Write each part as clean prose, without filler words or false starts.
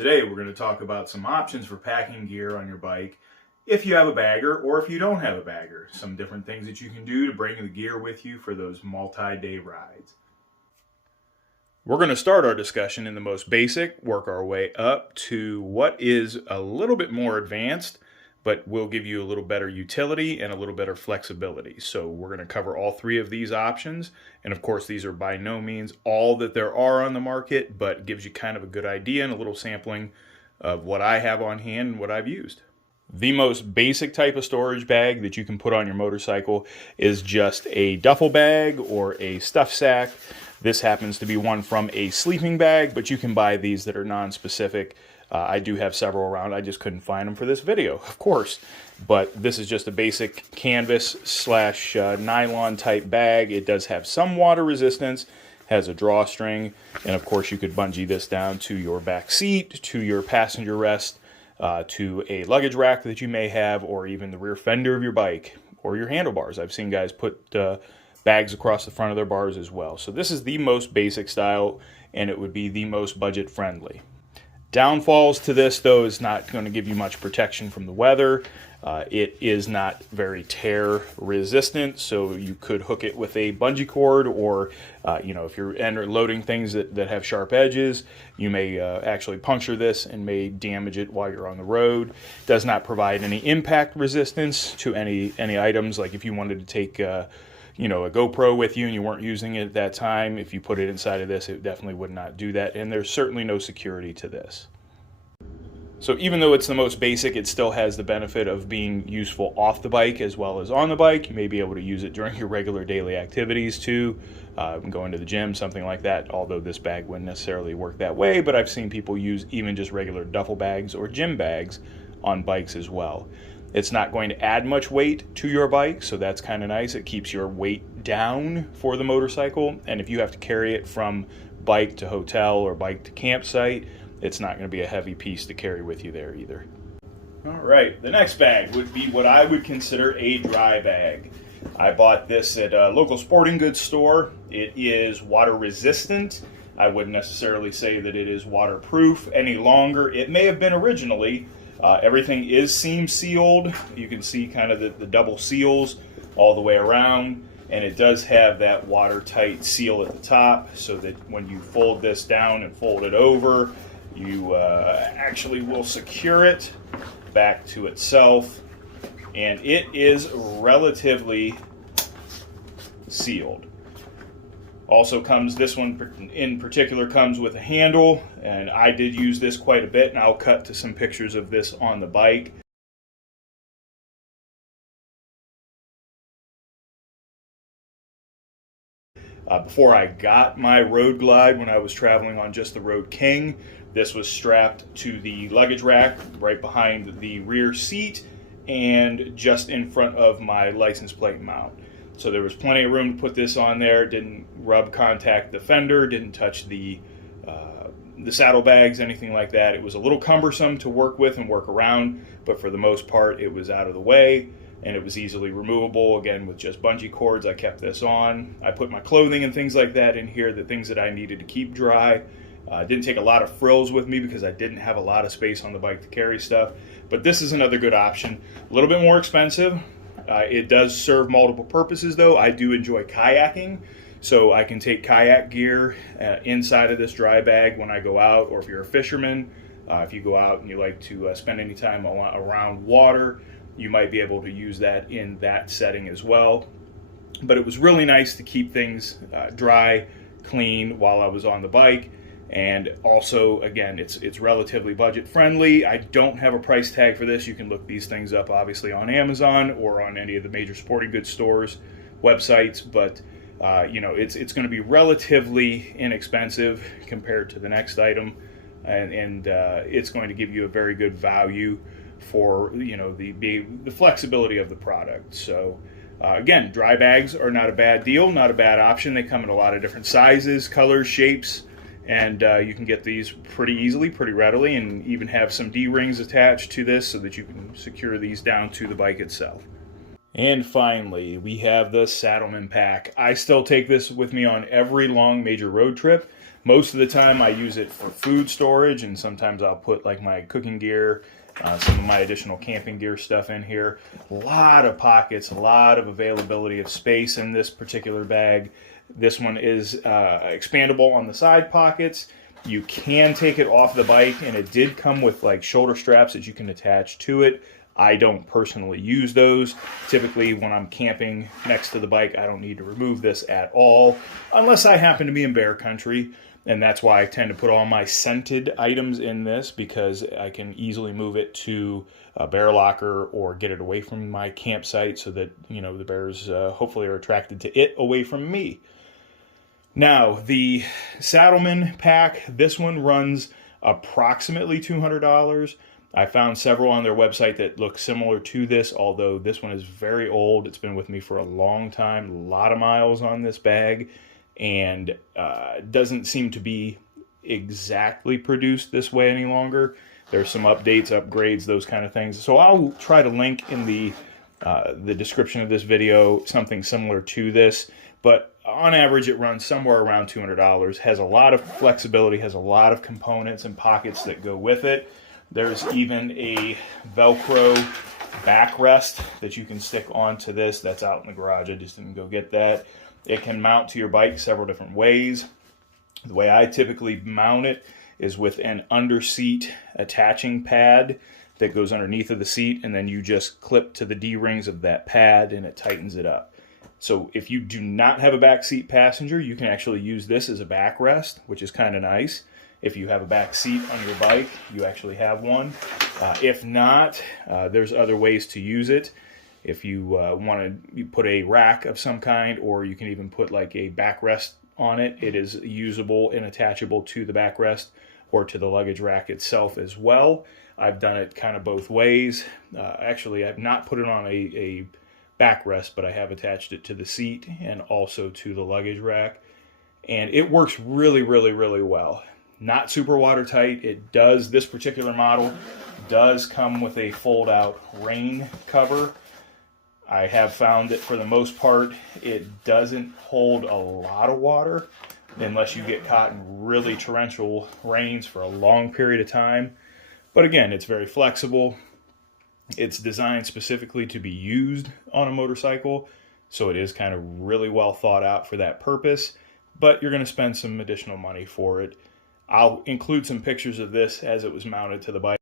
Today we're going to talk about some options for packing gear on your bike if you have a bagger or if you don't have a bagger. Some different things that you can do to bring the gear with you for those multi-day rides. We're going to start our discussion in the most basic, work our way up to what is a little bit more advanced, but will give you a little better utility and a little better flexibility. So we're going to cover all three of these options. And of course, these are by no means all that there are on the market, but gives you kind of a good idea and a little sampling of what I have on hand and what I've used. The most basic type of storage bag that you can put on your motorcycle is just a duffel bag or a stuff sack. This happens to be one from a sleeping bag, but you can buy these that are non-specific. I do have several around. I just couldn't find them for this video, of course. But this is just a basic canvas / nylon type bag. It does have some water resistance, has a drawstring, and of course you could bungee this down to your back seat, to your passenger rest, to a luggage rack that you may have, or even the rear fender of your bike, or your handlebars. I've seen guys put bags across the front of their bars as well. So this is the most basic style, and it would be the most budget friendly. Downfalls to this, though, is not going to give you much protection from the weather. It is not very tear resistant, so you could hook it with a bungee cord, or if you're loading things that have sharp edges, you may actually puncture this and may damage it while you're on the road. It does not provide any impact resistance to any items. Like if you wanted to take a GoPro with you and you weren't using it at that time, if you put it inside of this, it definitely would not do that, and there's certainly no security to this. So even though it's the most basic, it still has the benefit of being useful off the bike as well as on the bike. You may be able to use it during your regular daily activities too, going to the gym, something like that, although this bag wouldn't necessarily work that way, but I've seen people use even just regular duffel bags or gym bags on bikes as well. It's not going to add much weight to your bike, so that's kind of nice. It keeps your weight down for the motorcycle, and if you have to carry it from bike to hotel or bike to campsite, it's not going to be a heavy piece to carry with you there either. All right, the next bag would be what I would consider a dry bag. I bought this at a local sporting goods store. It is water resistant. I wouldn't necessarily say that it is waterproof any longer. It may have been originally. Everything is seam sealed. You can see kind of the double seals all the way around, and it does have that watertight seal at the top, so that when you fold this down and fold it over, you actually will secure it back to itself, and it is relatively sealed. Also comes, this one in particular comes with a handle, and I did use this quite a bit, and I'll cut to some pictures of this on the bike. Before I got my Road Glide, when I was traveling on just the Road King, this was strapped to the luggage rack right behind the rear seat and just in front of my license plate mount. So there was plenty of room to put this on there. Didn't rub contact the fender, didn't touch the saddlebags, anything like that. It was a little cumbersome to work with and work around, but for the most part it was out of the way, and it was easily removable. Again, with just bungee cords, I kept this on. I put my clothing and things like that in here, the things that I needed to keep dry. Didn't take a lot of frills with me because I didn't have a lot of space on the bike to carry stuff, but this is another good option. A little bit more expensive. It does serve multiple purposes though. I do enjoy kayaking, so I can take kayak gear inside of this dry bag when I go out, or if you're a fisherman, if you go out and you like to spend any time around water, you might be able to use that in that setting as well. But it was really nice to keep things dry, clean while I was on the bike. And also, again, it's relatively budget friendly. I don't have a price tag for this. You can look these things up obviously on Amazon or on any of the major sporting goods stores websites, but it's going to be relatively inexpensive compared to the next item, and it's going to give you a very good value for the flexibility of the product. So again, dry bags are not a bad deal, not a bad option. They come in a lot of different sizes, colors, shapes, and you can get these pretty easily, pretty readily, and even have some D-rings attached to this so that you can secure these down to the bike itself. And finally, we have the Saddlemen Pack. I still take this with me on every long major road trip. Most of the time I use it for food storage, and sometimes I'll put like my cooking gear, some of my additional camping gear stuff in here. A lot of pockets, a lot of availability of space in this particular bag. This one is expandable on the side pockets. You can take it off the bike, and it did come with like shoulder straps that you can attach to it. I don't personally use those. Typically when I'm camping next to the bike, I don't need to remove this at all, unless I happen to be in bear country. And that's why I tend to put all my scented items in this, because I can easily move it to a bear locker or get it away from my campsite so that, you know, the bears hopefully are attracted to it away from me. Now, the Saddlemen pack, this one runs approximately $200. I found several on their website that look similar to this, although this one is very old. It's been with me for a long time, a lot of miles on this bag, and doesn't seem to be exactly produced this way any longer. There's some updates, upgrades, those kind of things. So I'll try to link in the description of this video something similar to this, but on average it runs somewhere around $200. Has a lot of flexibility, has a lot of components and pockets that go with it. There's even a Velcro backrest that you can stick onto this. That's out in the garage. I just didn't go get that. It can mount to your bike several different ways. The way I typically mount it is with an under-seat attaching pad that goes underneath of the seat, and then you just clip to the D-rings of that pad and it tightens it up. So if you do not have a backseat passenger, you can actually use this as a backrest, which is kind of nice. If you have a back seat on your bike, you actually have one. If not, there's other ways to use it. If you want to put a rack of some kind, or you can even put like a backrest on it. It is usable and attachable to the backrest or to the luggage rack itself as well. I've done it kind of both ways. Actually, I've not put it on a backrest, but I have attached it to the seat and also to the luggage rack. And it works really, really, really well. Not super watertight. It does, this particular model does come with a fold-out rain cover. I have found that for the most part, it doesn't hold a lot of water unless you get caught in really torrential rains for a long period of time. But again, it's very flexible. It's designed specifically to be used on a motorcycle, so it is kind of really well thought out for that purpose, but you're going to spend some additional money for it. I'll include some pictures of this as it was mounted to the bike.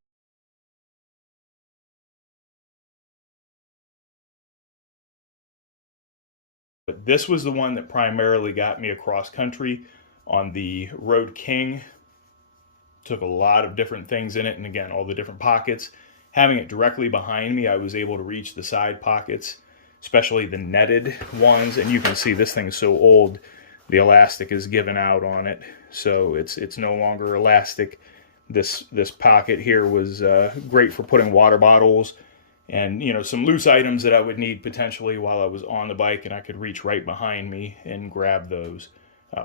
But this was the one that primarily got me across country on the Road King. Took a lot of different things in it, and again, all the different pockets. Having it directly behind me, I was able to reach the side pockets, especially the netted ones. And you can see this thing is so old, the elastic is given out on it, so it's no longer elastic. This pocket here was great for putting water bottles and, you know, some loose items that I would need potentially while I was on the bike, and I could reach right behind me and grab those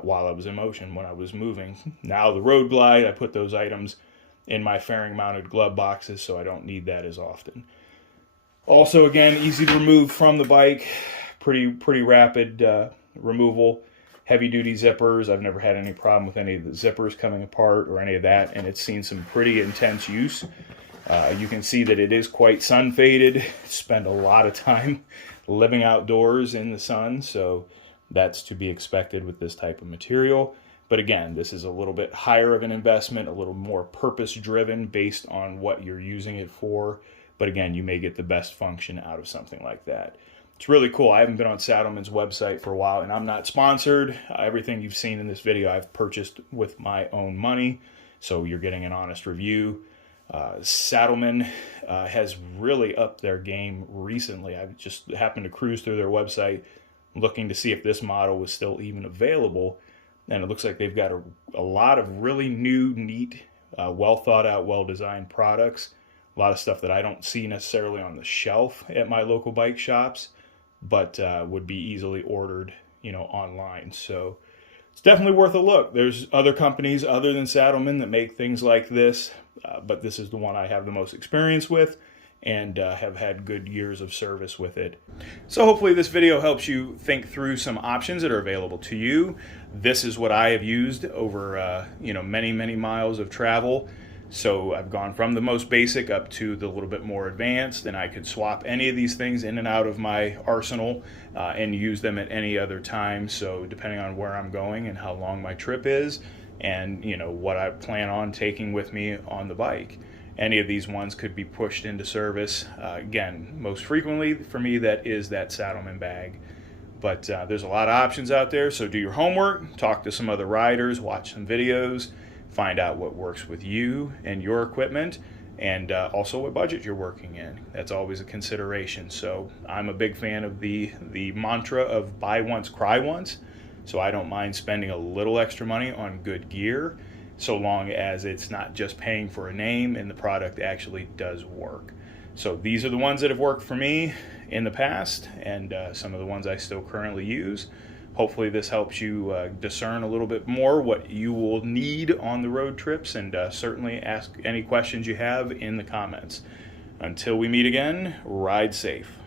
while I was in motion when I was moving. Now the Road Glide, I put those items in my fairing mounted glove boxes, so I don't need that as often. Also, again, easy to remove from the bike, pretty rapid removal. Heavy duty zippers. I've never had any problem with any of the zippers coming apart or any of that, and it's seen some pretty intense use. You can see that it is quite sun faded. Spend a lot of time living outdoors in the sun, so that's to be expected with this type of material. But again, this is a little bit higher of an investment, a little more purpose driven based on what you're using it for. But again, you may get the best function out of something like that. It's really cool. I haven't been on Saddlemen's website for a while, and I'm not sponsored. Everything you've seen in this video I've purchased with my own money, so you're getting an honest review. Saddlemen has really upped their game recently. I just happened to cruise through their website looking to see if this model was still even available, and it looks like they've got a lot of really new, neat, well thought out, well designed products. A lot of stuff that I don't see necessarily on the shelf at my local bike shops, but would be easily ordered, you know, online. So it's definitely worth a look. There's other companies other than Saddlemen that make things like this, but this is the one I have the most experience with, and have had good years of service with it. So hopefully this video helps you think through some options that are available to you. This is what I have used over many miles of travel. So I've gone from the most basic up to the little bit more advanced, and I could swap any of these things in and out of my arsenal and use them at any other time. So depending on where I'm going and how long my trip is, and what I plan on taking with me on the bike, any of these ones could be pushed into service. Again, most frequently for me, that is that Saddlemen bag. But there's a lot of options out there, so do your homework, talk to some other riders, watch some videos, find out what works with you and your equipment, and also what budget you're working in. That's always a consideration. So I'm a big fan of the mantra of buy once, cry once. So I don't mind spending a little extra money on good gear, so long as it's not just paying for a name and the product actually does work. So these are the ones that have worked for me in the past, and some of the ones I still currently use. Hopefully this helps you discern a little bit more what you will need on the road trips, and certainly ask any questions you have in the comments. Until we meet again, ride safe.